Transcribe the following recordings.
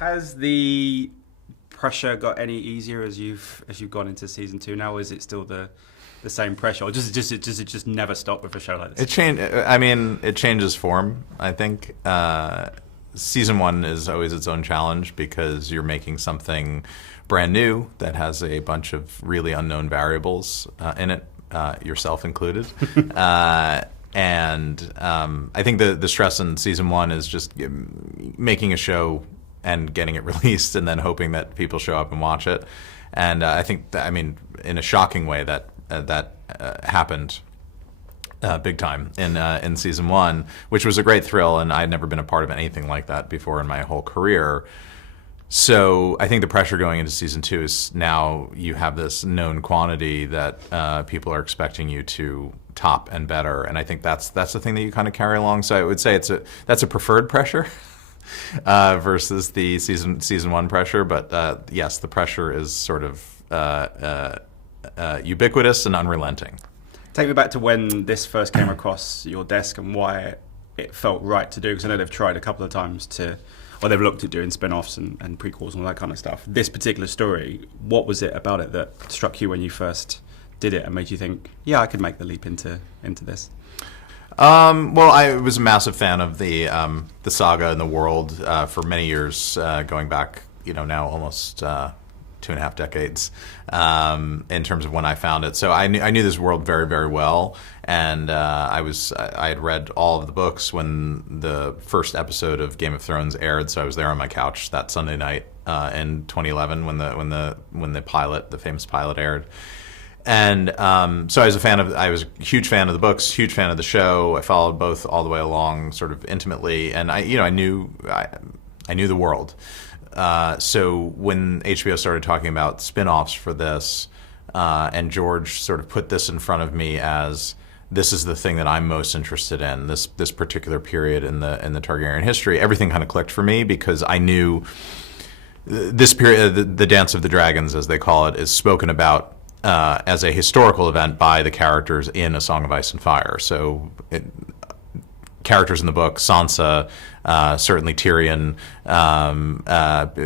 Has the pressure got any easier as you've gone into season 2 now? Or is it still the same pressure, or does it just never stop with a show like this? It changes form. I think season 1 is always its own challenge because you're making something brand new that has a bunch of really unknown variables in it, yourself included. And I think the stress in season 1 is just making a show and getting it released, and then hoping that people show up and watch it. And I think in a shocking way that happened big time in season 1, which was a great thrill, and I'd never been a part of anything like that before in my whole career. So I think the pressure going into season 2 is now you have this known quantity that people are expecting you to top and better, and I think that's the thing that you kind of carry along. So I would say that's a preferred pressure versus the season 1 pressure. But yes, the pressure is sort of ubiquitous and unrelenting. Take me back to when this first came across your desk and why it felt right to do, because I know they've tried a couple of times they've looked at doing spin-offs and prequels and all that kind of stuff. This particular story, what was it about it that struck you when you first did it and made you think, yeah, I could make the leap into this? Well, I was a massive fan of the saga and the world for many years, going back, now almost 2.5 decades, in terms of when I found it. So I knew this world very, very well, and I had read all of the books when the first episode of Game of Thrones aired. So I was there on my couch that Sunday night in 2011 when the famous pilot aired. And so I was a huge fan of the books, huge fan of the show. I followed both all the way along, sort of intimately, and I knew the world. So when HBO started talking about spin-offs for this, and George sort of put this in front of me as this is the thing that I'm most interested in, this particular period in the Targaryen history, everything kind of clicked for me, because I knew this period, the Dance of the Dragons, as they call it, is spoken about as a historical event by the characters in A Song of Ice and Fire. So characters in the book, Sansa, certainly Tyrion,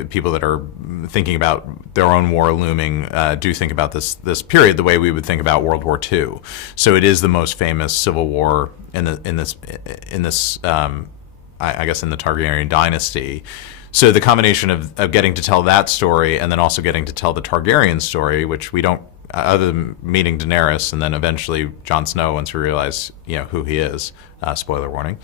people that are thinking about their own war looming, do think about this period the way we would think about World War II. So it is the most famous civil war in this I guess in the Targaryen dynasty. So the combination of getting to tell that story and then also getting to tell the Targaryen story, which we don't, other than meeting Daenerys and then eventually Jon Snow once we realize who he is, spoiler warning,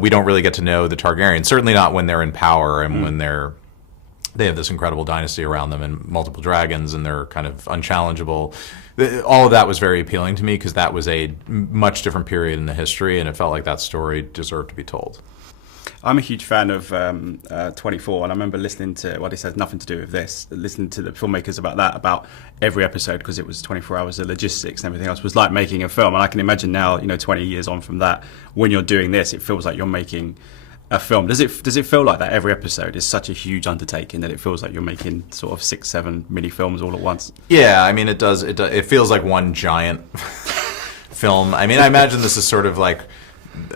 we don't really get to know the Targaryens, certainly not when they're in power and when they have this incredible dynasty around them and multiple dragons and they're kind of unchallengeable. All of that was very appealing to me because that was a much different period in the history, and it felt like that story deserved to be told. I'm a huge fan of 24, and I remember listening to, well, this has nothing to do with this, listening to the filmmakers about every episode, because it was 24 hours of logistics and everything else was like making a film. And I can imagine now, 20 years on from that, when you're doing this, it feels like you're making a film. Does it feel like that every episode is such a huge undertaking that it feels like you're making sort of 6-7 mini films all at once? Yeah, I mean, it does. It feels like one giant film. I mean, I imagine this is sort of like,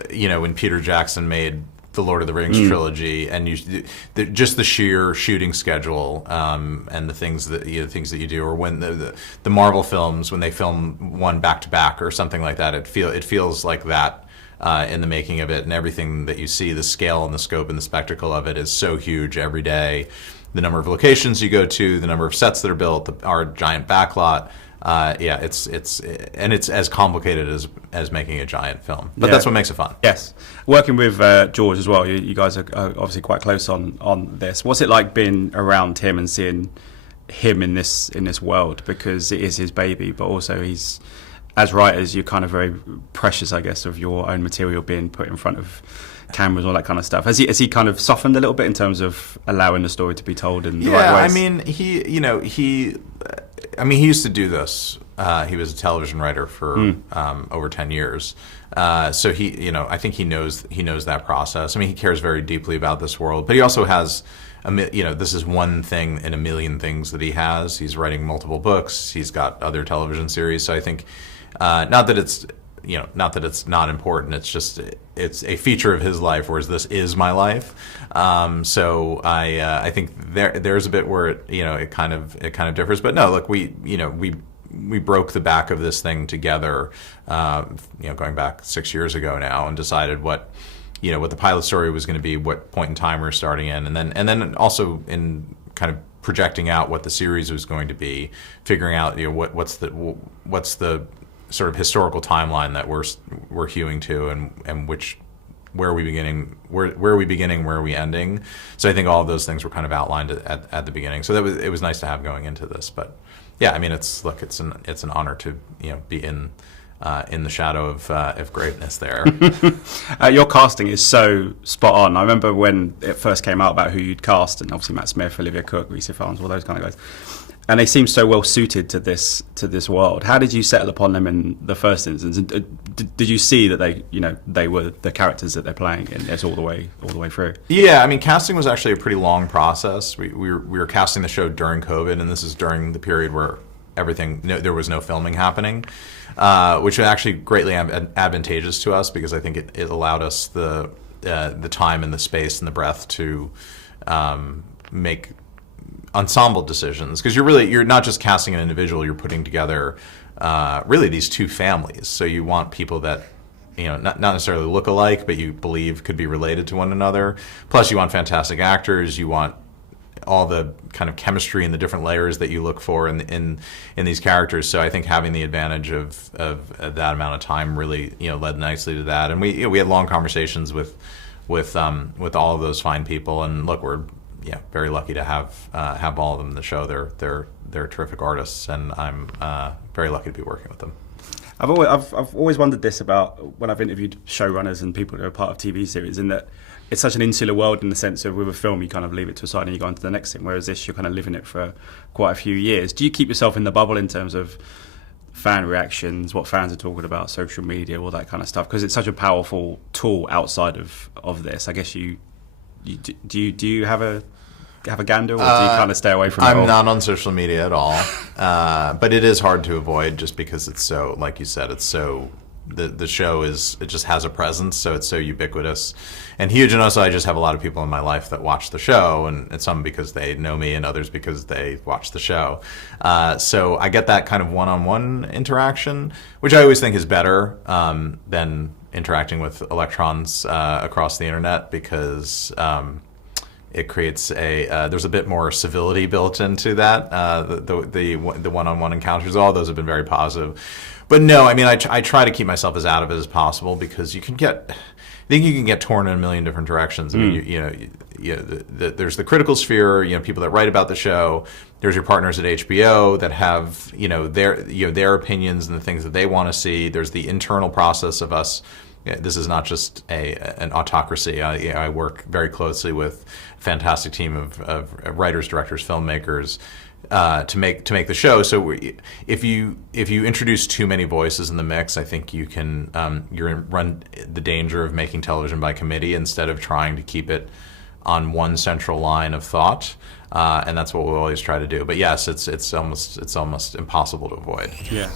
when Peter Jackson made the Lord of the Rings trilogy, and just the sheer shooting schedule, and the things that you do, or when the Marvel films, when they film one back to back or something like that, it feels like that in the making of it, and everything that you see, the scale and the scope and the spectacle of it is so huge every day. The number of locations you go to, the number of sets that are built, our giant backlot. It's as complicated as making a giant film, but that's what makes it fun. Yes, working with George as well. You guys are obviously quite close on this. What's it like being around him and seeing him in this world? Because it is his baby, but also he's, as writers, you're kind of very precious, I guess, of your own material being put in front of cameras, all that kind of stuff. Has he kind of softened a little bit in terms of allowing the story to be told in the right ways? I mean, he used to do this. He was a television writer for over 10 years. So I think he knows that process. I mean, he cares very deeply about this world, but he also has, this is one thing in a million things that he has. He's writing multiple books. He's got other television series. So I think, not that it's not that it's not important. It's just it's a feature of his life, whereas this is my life. So I think there's a bit where it kind of differs. But no, look, we broke the back of this thing together, going back 6 years ago now, and decided what the pilot story was going to be, what point in time we were starting in, and then also in kind of projecting out what the series was going to be, figuring out what's the sort of historical timeline that we're hewing to, and where are we beginning, where are we ending. So I think all of those things were kind of outlined at the beginning. So it was nice to have going into this. But yeah, I mean, it's an honor to be in the shadow of greatness there. Your casting is so spot on. I remember when it first came out about who you'd cast, and obviously Matt Smith, Olivia Cooke, Reese Ifans, all those kind of guys. And they seem so well suited to this world. How did you settle upon them in the first instance? And did you see that they were the characters that they're playing in it all the way through? Yeah, I mean, casting was actually a pretty long process. We were casting the show during COVID, and this is during the period where there was no filming happening, which was actually greatly advantageous to us, because I think it allowed us the time and the space and the breadth to make ensemble decisions, because you're not just casting an individual, you're putting together really these two families. So you want people that not necessarily look alike, but you believe could be related to one another. Plus you want fantastic actors, you want all the kind of chemistry and the different layers that you look for in these characters. So I think having the advantage of that amount of time really led nicely to that. And we had long conversations with all of those fine people. And look, we're very lucky to have all of them in the show. They're terrific artists, and I'm very lucky to be working with them. I've always wondered this about when I've interviewed showrunners and people who are part of TV series, in that it's such an insular world in the sense of with a film you kind of leave it to a side and you go on to the next thing, whereas this you're kind of living it for quite a few years. Do you keep yourself in the bubble in terms of fan reactions, what fans are talking about, social media, all that kind of stuff? Because it's such a powerful tool outside of this. I guess do you have a gander, or do you kind of stay away from it? I'm not on social media at all, but it is hard to avoid just because it's so, like you said, it's so. The show it just has a presence, so it's so ubiquitous and huge. And also I just have a lot of people in my life that watch the show, and some because they know me and others because they watch the show. So I get that kind of one-on-one interaction, which I always think is better than interacting with electrons across the internet, because it creates there's a bit more civility built into that. The one-on-one encounters, all those have been very positive. But no, I mean, I try to keep myself as out of it as possible, because I think you can get torn in a million different directions. I mean, there's the critical sphere, people that write about the show. There's your partners at HBO that have, their opinions and the things that they want to see. There's the internal process of us. This is not just an autocracy. I work very closely with a fantastic team of writers, directors, filmmakers, to make the show. So if you introduce too many voices in the mix, I think you can run the danger of making television by committee instead of trying to keep it on one central line of thought. And that's what we'll always try to do. But yes, it's almost impossible to avoid. Yeah.